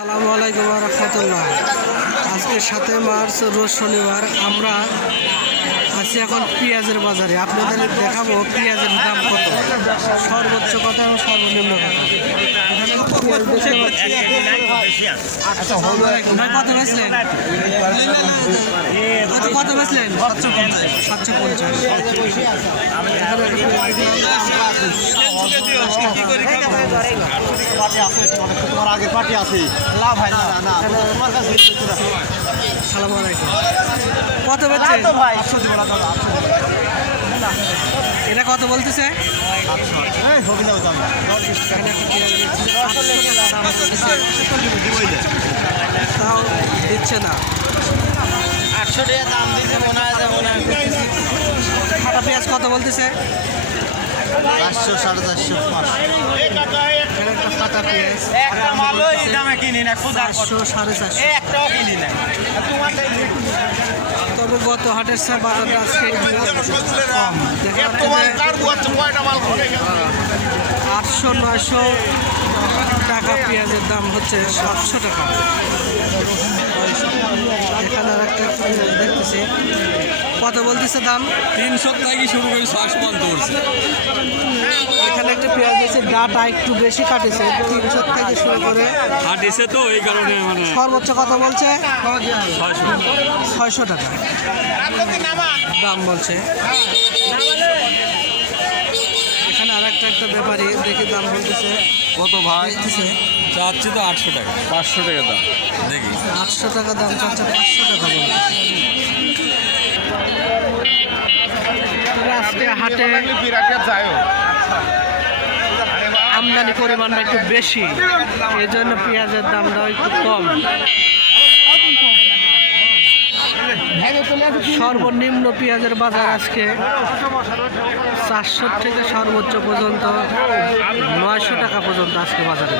আসসালামু আলাইকুম ওয়া রাহমাতুল্লাহ। আজকে 7 মার্চ রোজ শনিবার। আমরা আছি এখন পেঁয়াজের বাজারে। আপনাদের দেখাবো পেঁয়াজের দাম কত, সর্বোচ্চ কত এবং সর্বনিম্ন কত। কত বেচলেন? কত বেচলেন? 750। সালাম আলাইকুম। কত বেচছেন? এটা কত বলতেছে? তাও দিচ্ছে না। 800 টাকা দাম দিতে মনে হয় যাবো না। ফাটা পেঁয়াজ কত বলতেছে? 400, 450, 500। একটা ফাটা পেঁয়াজ একটা মালও এই দামে কিনি না, খুব 400, 450। একটাও কিনি না। তবে গত হাটের চেয়ে বাজারটা আজকে কম। দেখা যাচ্ছে 800-900 টাকা পেঁয়াজের দাম হচ্ছে 700 টাকা। এখানে একটা পেঁয়াজ দেখতেছি, কত বলতেছে দাম? 300 থেকে শুরু করে 600 পর্যন্ত উঠছে। এখানে একটা পেঁয়াজ দিয়েছে, ডাটা একটু বেশি কাটেছে, 300 থেকে শুরু করে হাট এসে তো এই কারণে মানে সর্বোচ্চ কত বলছে? 600 600 টাকা দাম বলছে। এখানে আর একটা ব্যাপারী দেখি দাম বলতেছে কত ভাই? দেখতেছে চাচ্ছি তো 800 টাকা, 500 টাকা দাম দেখি। 800 টাকা দাম চাচ্ছে, 500 টাকা বলছে। তবে আজকে হাটে আমদানি পরিমাণটা একটু বেশি, এই জন্য পেঁয়াজের দামটাও একটু কম। সর্বনিম্ন পেঁয়াজের বাজার আজকে 400 থেকে সর্বোচ্চ পর্যন্ত 900 টাকা পর্যন্ত আজকে বাজারে।